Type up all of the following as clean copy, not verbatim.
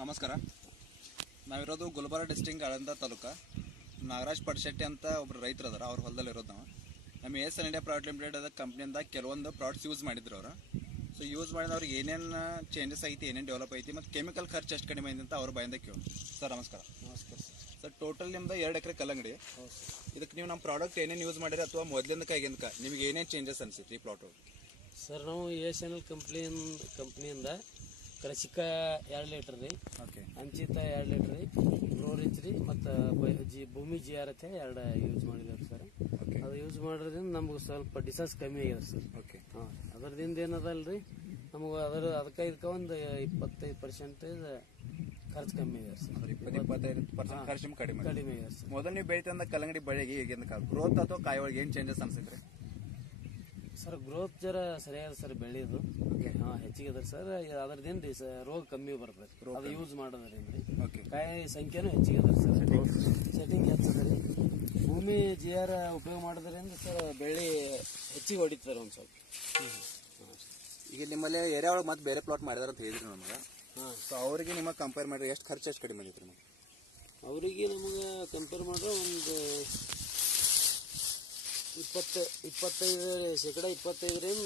ನಮಸ್ಕಾರ. ನಾವಿರೋದು ಗುಲ್ಬರ್ಗ ಡಿಸ್ಟ್ರಿಕ್ಟ್ ಆಳಂದ ತಾಲೂಕು. ನಾಗರಾಜ್ ಪಡ್ಶೆಟ್ಟಿ ಅಂತ ಒಬ್ಬರು ರೈತರು ಅದಾರ. ಅವ್ರ ಹೊಲದಲ್ಲಿ ಇರೋದು ನಾವು. ನಮ್ಮ ASL ಇಂಡಿಯಾ ಪ್ರೈವೇಟ್ ಲಿಮಿಟೆಡ್ ಅದ ಕಂಪ್ನಿಯಿಂದ ಕೆಲವೊಂದು ಪ್ರಾಡಕ್ಟ್ಸ್ ಯೂಸ್ ಮಾಡಿದ್ರು ಅವರು. ಸೊ ಯೂಸ್ ಮಾಡಿದ ಅವ್ರಿಗೆ ಏನೇನು ಚೇಂಜಸ್ ಐತಿ, ಏನೇನು ಡೆವಲಪ್ ಐತಿ ಮತ್ತು ಕೆಮಿಕಲ್ ಖರ್ಚು ಎಷ್ಟು ಕಡಿಮೆ ಐತಿ ಅಂತ ಅವ್ರ ಬಾಯಿಂದ ಕೇಳಿ. ಸರ್ ನಮಸ್ಕಾರ. ನಮಸ್ಕಾರ ಸರ್, ಟೋಟಲ್ ನಿಮ್ದು 2 ಎಕರೆ ಕಲ್ಲಂಗಡಿ. ಇದಕ್ಕೆ ನೀವು ನಮ್ಮ ಪ್ರಾಡಕ್ಟ್ ಏನೇನು ಯೂಸ್ ಮಾಡಿರಿ ಅಥವಾ ಮೊದಲಿಂದ ಕೈಗಿಂದ ನಿಮ್ಗೆ ಏನೇನು ಚೇಂಜಸ್ ಅನಿಸಿತ್ತು ಈ ಪ್ಲಾಟ್? ಸರ್, ನಾವು ASL ಕಂಪ್ನಿಯಿಂದ ಕೃಷಿಕ 2 ಲೀಟ್ರ್ ರೀ, ಓಕೆ, ಅಂಚಿತ 2 ಲೀಟ್ರ್ ರೀ, ರಿಚ್ ರೀ ಮತ್ತು ಭೂಮಿ GR 2 ಯೂಸ್ ಮಾಡಿದ್ದಾರೆ ಸರ್. ಅದು ಯೂಸ್ ಮಾಡೋದ್ರಿಂದ ನಮ್ಗೆ ಸ್ವಲ್ಪ ಡಿಸಸ್ ಕಮ್ಮಿ ಆಗಿದೆ ಸರ್. ಓಕೆ, ಹಾಂ, ಅದರದಿಂದ ಏನದಲ್ಲ ರೀ, ನಮಗೆ ಅದಕ್ಕೆ ಇದಕ್ಕೆ ಒಂದು 25% ಖರ್ಚು ಕಮ್ಮಿ ಇದೆ ಸರ್. 20-25% ಖರ್ಚು ಕಡಿಮೆ ಇದೆ ಸರ್. ಮೊದಲು ನೀವು ಬೆಳಿತಂದ ಕಲ್ಲಂಗಡಿ ಬೆಳೆಗೆ ಈಗಿಂದ ಗ್ರೋತ್ ಅಥವಾ ಕಾಯಿ ಒಳಗೆ ಏನು ಚೇಂಜಸ್ ಅನ್ಸಿದ್ರಿ? ಸರ್, ಗ್ರೋತ್ ಜರ ಸರಿಯಾದ ಸರ್, ಬೆಳೆಯೋದು ಹಾಂ ಹೆಚ್ಚಿಗೆ ಅದ ಸರ್. ಅದರದಿಂದ ರೋಗ ಕಮ್ಮಿ ಬರ್ತದೆ ಅದು ಯೂಸ್ ಮಾಡೋದ್ರಿಂದ ರೀ. ಓಕೆ, ಕಾಯಿ ಸಂಖ್ಯೆನೂ ಹೆಚ್ಚಿಗೆ ಅದ ಸರ್, ಸೆಟ್ಟಿಂಗ್ ಹೆಚ್ಚದ ರೀ. ಭೂಮಿ GR ಉಪಯೋಗ ಮಾಡೋದ್ರಿಂದ ಸರ್ ಬೆಳೆ ಹೆಚ್ಚಿಗೆ ಹೊಡಿತಾರೆ ಒಂದು ಸ್ವಲ್ಪ. ಈಗ ನಿಮ್ಮಲ್ಲಿ ಏರಿಯಾ ಒಳಗೆ ಮತ್ತೆ ಬೇರೆ ಪ್ಲಾಟ್ ಮಾಡಿದಾರೆ ಅಂತ ಹೇಳಿದ್ರಿ ನಮ್ಗೆ. ಹಾಂ, ಸೊ ಅವರಿಗೆ ನಿಮ್ಮ ಕಂಪೇರ್ ಮಾಡಿದ್ರೆ ಎಷ್ಟು ಖರ್ಚು ಎಷ್ಟು ಕಡಿಮೆ ಬಂದಿತ್ತು ನಿಮಗೆ? ಅವರಿಗೆ ನಮಗೆ ಕಂಪೇರ್ ಮಾಡಿದ್ರೆ ಒಂದು 25%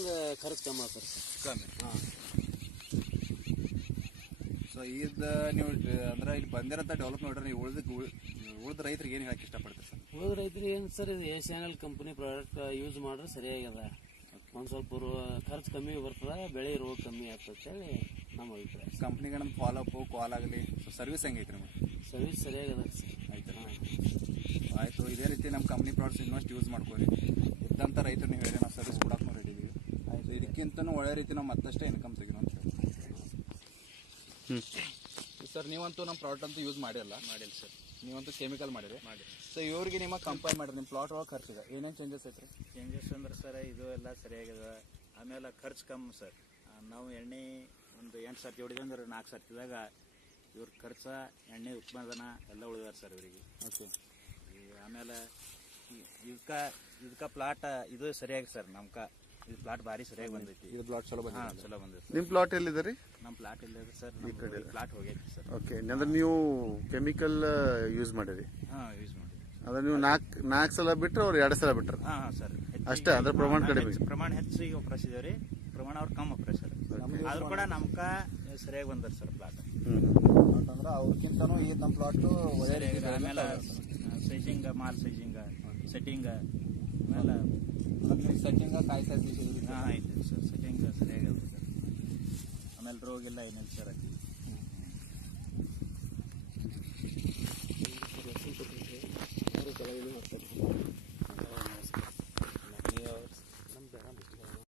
ಖರ್ಚು ಕಮ್ಮಿ ಆಗ್ತಾರೆ ಸರ್. ಕಮ್ಮಿ. ಹಾಂ, ಸೊ ಇದು ನೀವು ಅಂದ್ರೆ ಇಲ್ಲಿ ಬಂದಿರೋಂಥ ಡೆವಲಪ್ ನೋಡ್ರಿ, ನೀವು ಉಳಿದ ರೈತರಿಗೆ ಏನು ಹೇಳಕ್ಕೆ ಇಷ್ಟಪಡ್ತೀರಿ ಸರ್? ಉಳಿದ ರೈತರಿಗೆ ಏನು ಸರ್, ಇದು ASL ಕಂಪನಿ ಪ್ರಾಡಕ್ಟ್ ಯೂಸ್ ಮಾಡಿದ್ರೆ ಸರಿಯಾಗ್ಯದ. ಒಂದು ಸ್ವಲ್ಪ ಖರ್ಚು ಕಮ್ಮಿ ಬರ್ತದೆ, ಬೆಳೆ ರೋಗ ಕಮ್ಮಿ ಆಗ್ತದೆ ಹೇಳಿ ನಮ್ಮ ಅಭಿಪ್ರಾಯ. ಕಂಪ್ನಿಗಳನ್ನ ಫಾಲೋ ಅಪ್ ಕಾಲ್ ಆಗಲಿ, ಸೊ ಸರ್ವಿಸ್ ಹೆಂಗೈತಿ ನಿಮಗೆ? ಸರ್ವಿಸ್ ಸರಿಯಾಗದ ಸರ್. ಆಯಿತು, ಇದೇ ರೀತಿ ನಮ್ಮ ಕಂಪ್ನಿ ಪ್ರಾಡಕ್ಟ್ಸ್ ಇನ್ನಷ್ಟು ಯೂಸ್ ಮಾಡ್ಕೊರಿ. ಇದ್ದಂಥ ರೈತರು ನೀವು ಹೇಳಿ ನಾವು ಸರ್ವಿಸ್ ಕೊಡೋಕೆ ನಾವು ರೆಡಿ ಇದೀವಿ. ಆಯಿತು, ಇದಕ್ಕಿಂತನೂ ಒಳ್ಳೆ ರೀತಿ ನಾವು ಮತ್ತಷ್ಟೇ ಇನ್ಕಮ್ ತೆಗಿನೋ ಅಂತ ಹೇಳಿ. ಸರ್, ನೀವಂತೂ ನಮ್ಮ ಪ್ರಾಡಕ್ಟ್ ಅಂತೂ ಯೂಸ್ ಮಾಡಿಲ್ಲ ಸರ್. ನೀವಂತೂ ಕೆಮಿಕಲ್ ಮಾಡಿರಿ. ಸೊ ಇವ್ರಿಗೆ ನಿಮ್ಮ ಕಂಪೇರ್ ಮಾಡಿರಿ, ನಿಮ್ಮ ಪ್ಲಾಟ್ ಒಳಗೆ ಖರ್ಚಿದೆ ಏನೇನು ಚೇಂಜಸ್ ಐತ್ರಿ? ಚೇಂಜಸ್ ಅಂದ್ರೆ ಸರ್, ಇದು ಎಲ್ಲ ಸರಿಯಾಗಿದೆ. ಆಮೇಲೆ ಖರ್ಚು ಕಮ್ಮಿ ಸರ್. ನಾವು ಎಣ್ಣೆ ಒಂದು 8 ಸರ್ತಿ ಹೊಡಿದಂದ್ರೆ 4 ಸರ್ತಿದಾಗ ಇವ್ರ ಖರ್ಚು, ಎಣ್ಣೆ ಉತ್ಪಾದನಾ ಎಲ್ಲ ಉಳಿದಾರೆ ಸರ್ ಇವರಿಗೆ. ಓಕೆ, ಆಮೇಲೆ ಇದಕ್ಕೆ ಪ್ಲಾಟ್ ಇದು ಸರಿಯಾಗಿ ಸರ್. ಇದು ಪ್ಲಾಟ್ ಭಾರಿ ಸರಿಯಾಗಿ ಬಂದೈತಿ. ಇದು ಪ್ಲಾಟ್ ಚಲೋ ಬಂದಿದೆ. ಹಾಂ, ಚಲೋ ಬಂದೈತಿ. ನಿಮ್ ಪ್ಲಾಟ್ ಎಲ್ಲಿದೆ ರೀ? ನಮ್ಮ ಪ್ಲಾಟ್ ಇಲ್ಲದೆ ಸರ್, ಪ್ಲಾಟ್ ಹೋಗೈತಿ ಸರ್. ಓಕೆ, ಅಂದ್ರೆ ನೀವು ಕೆಮಿಕಲ್ ಯೂಸ್ ಮಾಡಿರಿ? ಹಾಂ, ಯೂಸ್ ಮಾಡಿ. ಅದ್ರ ನೀವು 4 ಸಲ ಬಿಟ್ರೆ ಅವ್ರು 2 ಸಲ ಬಿಟ್ರೆ? ಹಾಂ ಸರ್, ಅಷ್ಟೇ, ಅಂದ್ರೆ ಪ್ರಮಾಣ ಕಡಿಮೆ? ಪ್ರಮಾಣ ಹೆಚ್ಚಿಗೆ ಒಪ್ಪಿಸಿದೇವೆ ರೀ, ಪ್ರಮಾಣ ಅವ್ರು ಕಮ್ಮಿ ಒಪ್ಪಿಸ್ಯಾರ. ಆದ್ರೂ ಕೂಡ ಸರಿಯಾಗಿ ಬಂದಾರೆ ಸರ್ ಪ್ಲಾಟ್. ಅಂತಂದ್ರೆ ಅವ್ರಿಗಿಂತನೂ ಈ ನಮ್ಮ ಪ್ಲಾಟು ಒಳ್ಳೆ. ಆಮೇಲೆ ಸೈಜಿಂಗ್, ಮಾಲ್ ಸೈಜಿಂಗ್, ಸೆಟ್ಟಿಂಗ್, ಆಮೇಲೆ ಸೆಟ್ಟಿಂಗ್ ಕಾಯಿ ಸೈಜ್ ಹಾಂ ಐತಿ ಸರ್. ಸೆಟ್ಟಿಂಗ್ ಸರಿಯಾಗಿ ಸರ್. ಆಮೇಲೆ ರೋಗ ಇಲ್ಲ ಏನಿಲ್ಲ ಸರ್.